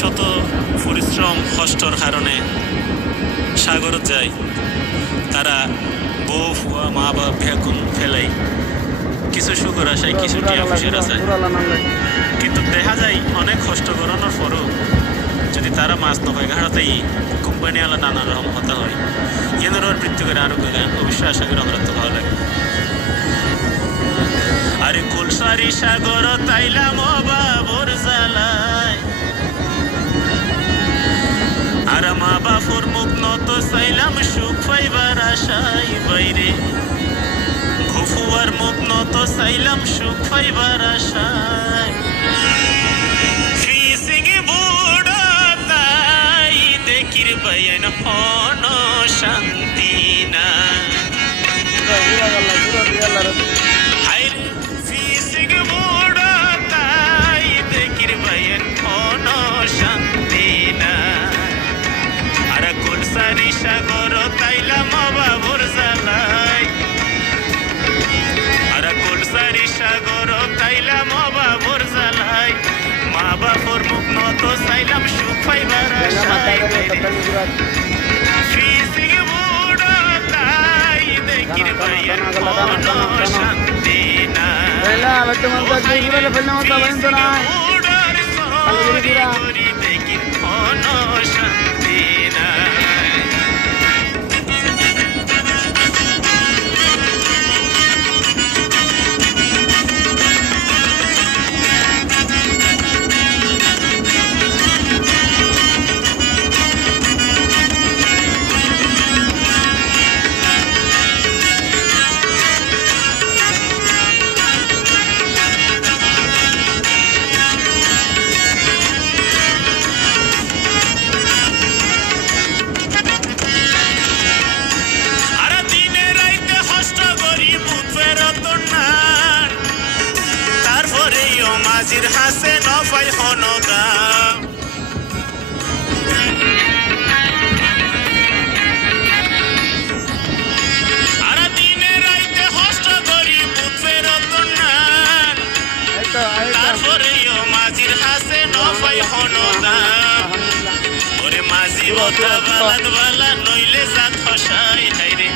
শত পরিশ্রম কষ্টর কারণে সাগরত যায়, তারা বউ ফুয়া মা বাপ ভেকুন ফেলাই কিছু সুখর আসায় কিছু টিয়া খুশির আসায়, কিন্তু দেখা যায় অনেক কষ্ট করানোর পরও যদি তারা মাছ নপায় ঘাড়াতেই কোম্পানিওয়ালা নানা রকম হতা হয়, এদের মৃত্যু করে আরোগ্য গান অবশ্যই আশা করি আমরা তো ভালো লাগে। আরে কুলসারি সাগর তাইলাম বাবর জ্বালায়, আর মা বাপুর মুখ নত চাইলাম সুখ পাইবার আশায় বাইরে, ঘুফুয়ার মুখ নত চাইলাম সুখ পাইবার আশায়, ফিসিং বুড় তাই দেখির বাইন হন শান্তি না, ফিসিং বুড় তাই দেখির বাইন হন শান্তি না, আর কুলসারি সাগর তাইলাম বাবুর জ্বালাই, আর কুলসারি সাগর তাইলাম বাবুর জ্বালাই, মা বাপুর মুখ নত চাইলাম সুখ পাইবার আশায়, ফিসিং বুড় তাই দেখির বাইন হন শান্তি না, দেখির হন শান্তি না। মাঝির হাসে নফাই হনদা, আর দিনে রাইতে হস্ত করি বুথ ফেরত না, তারপরে মাঝির হাসে নফাই হনদা, ওরে মাঝি বতা বালাত বালা নইলে জাত হসাই হাইরে,